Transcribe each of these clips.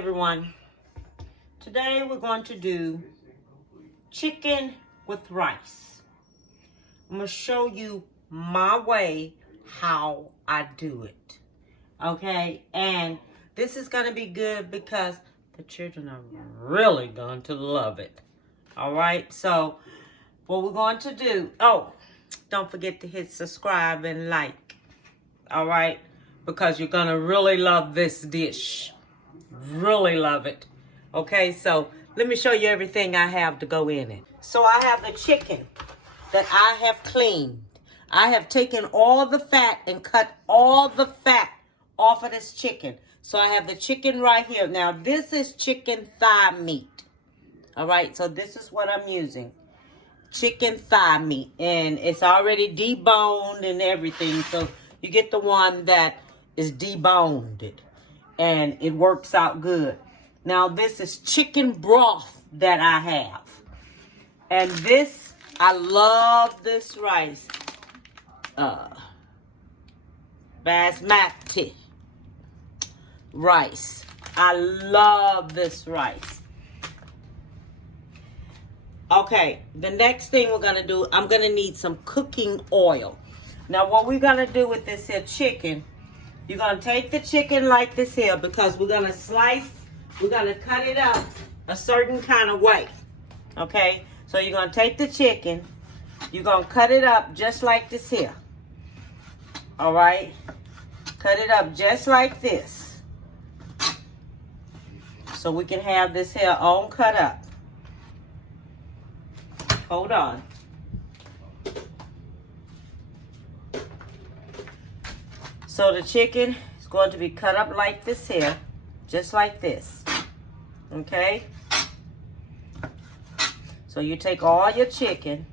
everyone. Today we're going to do chicken with rice. I'm going to show you my way how I do it. Okay? And this is going to be good because the children are really going to love it. Alright? So, what we're going to do... Oh, don't forget to hit subscribe and like. Alright? Because you're going to really love this dish. Really love it. Okay, so let me show you everything I have to go in it. So I have the chicken that I have cleaned. I have taken all the fat and cut all the fat off of this chicken. So I have the chicken right here. Now this is chicken thigh meat. All right, so this is what I'm using. Chicken thigh meat. And it's already deboned and everything. So you get the one that is deboned. And it works out good. Now, this is chicken broth that I have. And this, I love this rice. Basmati rice. I love this rice. Okay, the next thing we're going to do, I'm going to need some cooking oil. Now, what we're going to do with this here chicken, you're going to take the chicken like this here because we're going to slice, we're going to cut it up a certain kind of way. Okay? So you're going to take the chicken, you're going to cut it up just like this here. Alright? Cut it up just like this. So we can have this here all cut up. Hold on. So the chicken is going to be cut up like this here, just like this, okay? So you take all your chicken,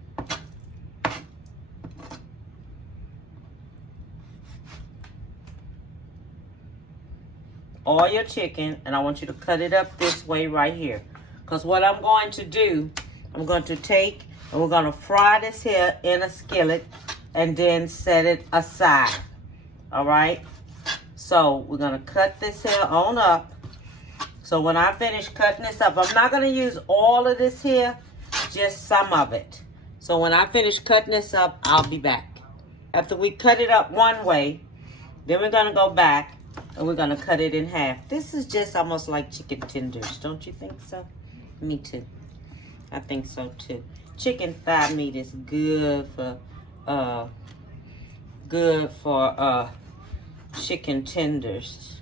and I want you to cut it up this way right here. Because what I'm going to do, I'm going to take, and we're going to fry this here in a skillet, and then set it aside. Alright, so we're going to cut this here on up. So when I finish cutting this up, I'm not going to use all of this here, just some of it. So when I finish cutting this up, I'll be back. After we cut it up one way, then we're going to go back and we're going to cut it in half. This is just almost like chicken tenders, don't you think so? Me too. I think so too. Chicken thigh meat is good for chicken tenders.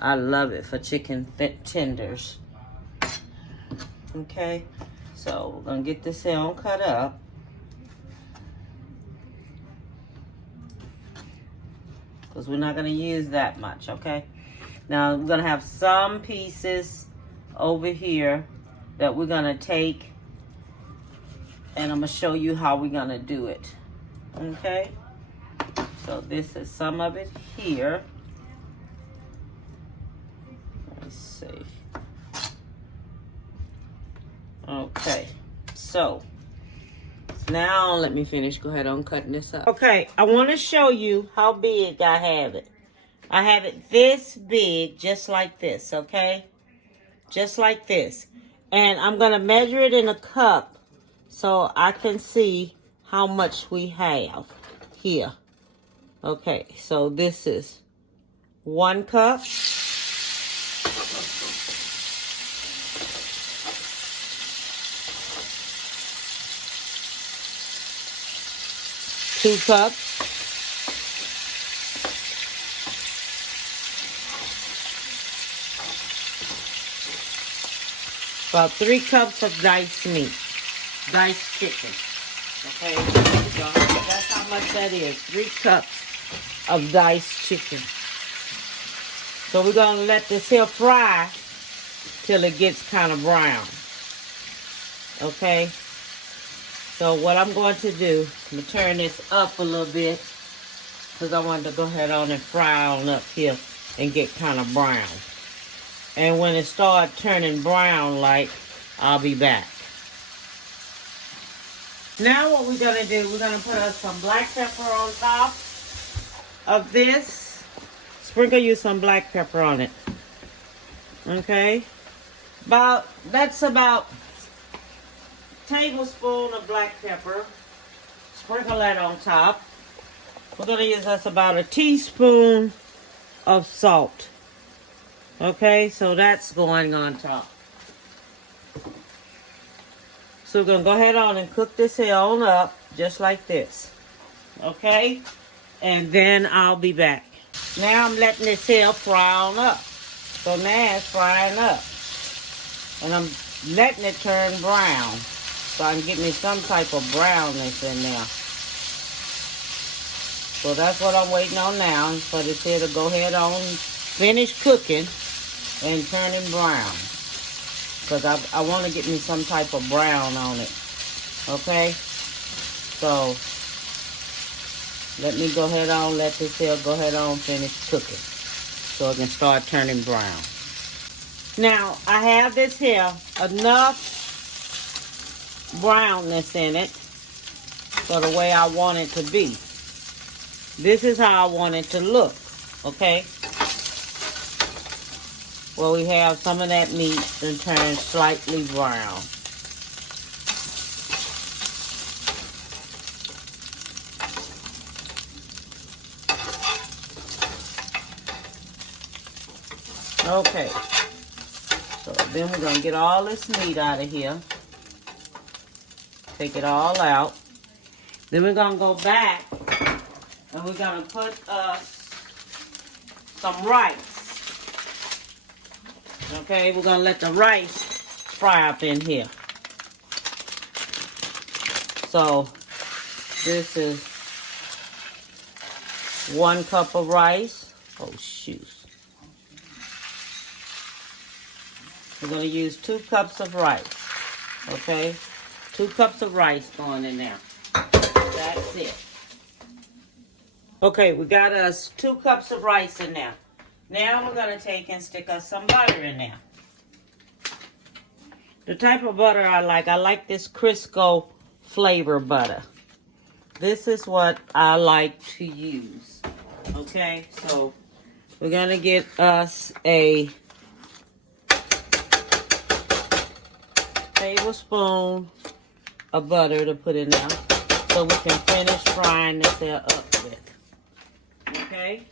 I love it for chicken tenders. Okay, so we're gonna get this here all cut up. Because we're not gonna use that much, okay? Now we're gonna have some pieces over here that we're gonna take, and I'm gonna show you how we're gonna do it. Okay? So this is some of it here. Let's see. Okay. So now let me finish. Go ahead on cutting this up. Okay. I want to show you how big I have it. I have it this big, just like this. Okay. Just like this. And I'm going to measure it in a cup so I can see how much we have here. Okay, so this is 1 cup. 2 cups. 3 cups of diced meat. Diced chicken. Okay, so that's how much that is. 3 cups of diced chicken. So we're going to let this here fry till it gets kind of brown. Okay. So what I'm going to do, I'm going to turn this up a little bit because I want to go ahead on and fry on up here and get kind of brown. And when it starts turning brown like, I'll be back. Now what we're going to do, we're going to put some black pepper on top of this. Sprinkle you some black pepper on it. Okay. That's about a tablespoon of black pepper. Sprinkle that on top. We're going to use that's about a teaspoon of salt. Okay, so that's going on top. So we're going to go ahead on and cook this here on up just like this. Okay, and then I'll be back. Now I'm letting this here fry on up. So now it's frying up. And I'm letting it turn brown. So I can get me some type of brownness in there. So that's what I'm waiting on now. For this here to go ahead on, finish cooking and turning brown. Because I want to get me some type of brown on it. Okay? So, let me go ahead on, let this here go ahead on finish cooking. So it can start turning brown. Now, I have this here, enough brownness in it for the way I want it to be. This is how I want it to look, okay? Well, we have some of that meat and turn slightly brown. Okay, so then we're going to get all this meat out of here. Take it all out. Then we're going to go back and we're going to put some rice. Okay, we're going to let the rice fry up in here. So, this is 1 cup of rice. Oh, shoot. We're going to use 2 cups of rice. Okay? 2 cups of rice going in there. That's it. Okay, we got us 2 cups of rice in there. Now we're going to take and stick us some butter in there. The type of butter I like this Crisco flavor butter. This is what I like to use. Okay, so we're going to get us a tablespoon of butter to put in there so we can finish frying this here up with. Okay?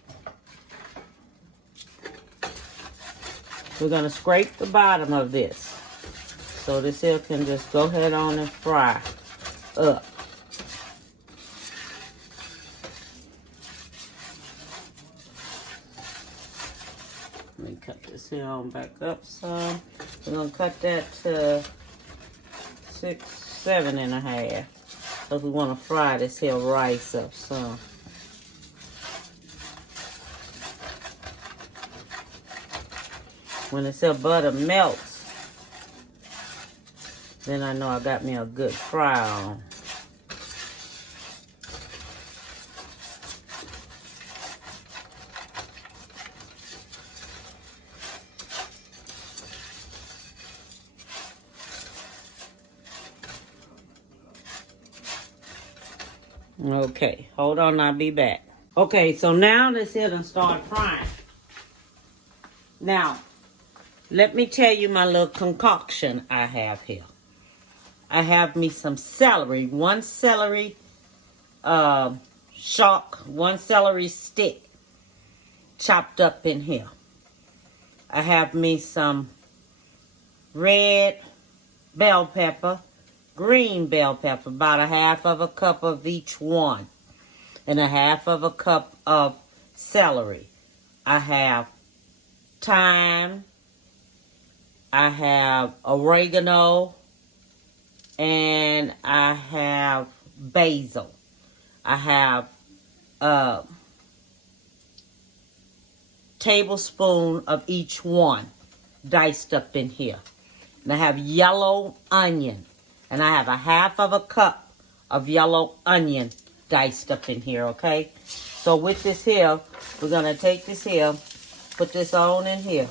We're going to scrape the bottom of this so this here can just go ahead on and fry up. Let me cut this here on back up some. We're going to cut that to 6, 7.5. Because we want to fry this here rice up some. When this here butter melts, then I know I got me a good fry on. Okay, hold on, I'll be back. Okay, so now this here done start frying. Now, let me tell you my little concoction I have here. I have me some celery, 1 celery stalk, 1 celery stick chopped up in here. I have me some red bell pepper, green bell pepper, about 1/2 cup of each one, and 1/2 cup of celery. I have thyme, I have oregano, and I have basil. I have a tablespoon of each one diced up in here. And I have yellow onion. And I have 1/2 cup of yellow onion diced up in here, okay? So with this here, we're going to take this here, put this on in here.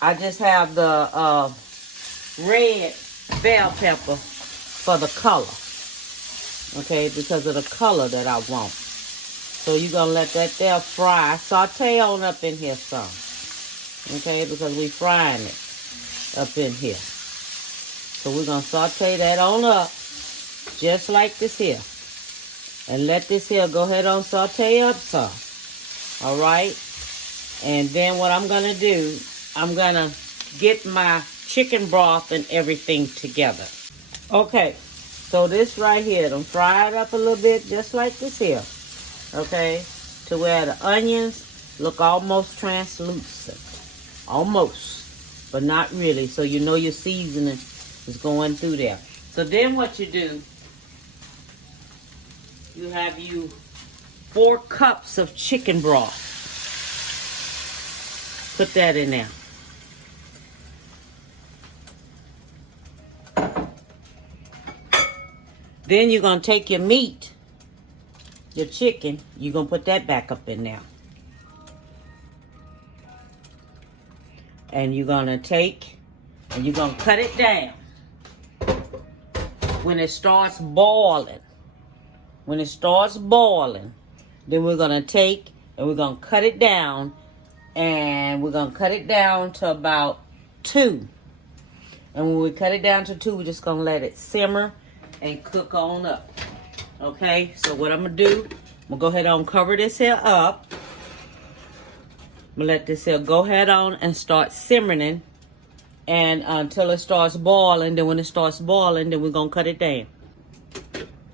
I just have the red bell pepper for the color, okay? Because of the color that I want. So you're going to let that there fry. Saute on up in here some. Okay, because we frying it up in here. So we're going to saute that on up. Just like this here. And let this here go ahead and saute up some. Alright? And then what I'm going to do, I'm going to get my chicken broth and everything together. Okay. So this right here, I'm fry it up a little bit just like this here. Okay? To where the onions look almost translucent. Almost. But not really. So you know your seasoning is going through there. So then what you do, you have 4 cups of chicken broth. Put that in there. Then you're going to take your meat, your chicken, you're going to put that back up in there. And you're going to take, and you're going to cut it down. When it starts boiling, then we're going to take, and we're going to cut it down, and we're going to cut it down to about 2. And when we cut it down to 2, we're just going to let it simmer and cook on up. Okay, so what I'm going to do, I'm going to go ahead and cover this here up. I'm going to let this here go ahead on and start simmering and until it starts boiling. Then when it starts boiling, then we're going to cut it down.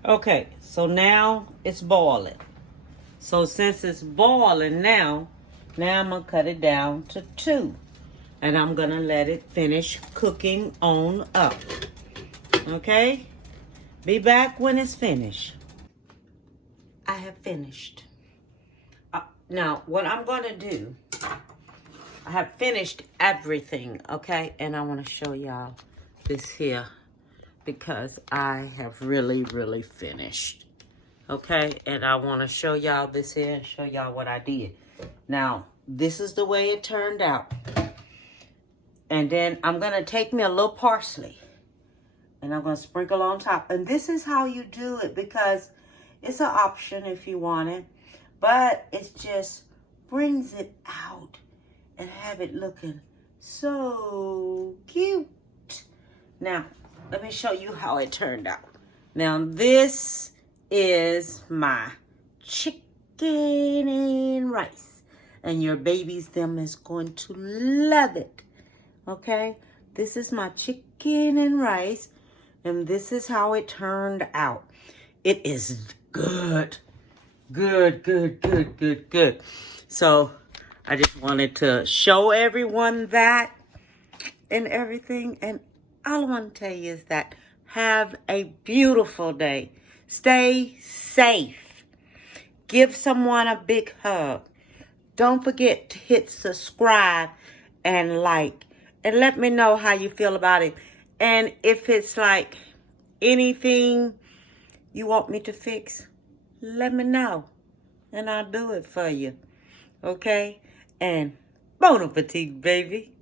Okay, so now it's boiling. So since it's boiling now I'm going to cut it down to 2. And I'm going to let it finish cooking on up. Okay? Be back when it's finished. I have finished. Now, what I'm going to do, I have finished everything, okay? And I want to show y'all this here because I have really, really finished. Okay? And I want to show y'all this here and show y'all what I did. Now, this is the way it turned out. And then I'm going to take me a little parsley. And I'm going to sprinkle on top. And this is how you do it because it's an option if you want it. But it just brings it out and have it looking so cute. Now, let me show you how it turned out. Now, this is my chicken and rice. And your babies, them is going to love it. Okay? This is my chicken and rice. And this is how it turned out. It is good. Good, good, good, good, good. So, I just wanted to show everyone that and everything. And all I want to tell you is that have a beautiful day. Stay safe. Give someone a big hug. Don't forget to hit subscribe and like. And let me know how you feel about it. And if it's like anything you want me to fix, let me know. And I'll do it for you. Okay? And bon appetit, baby.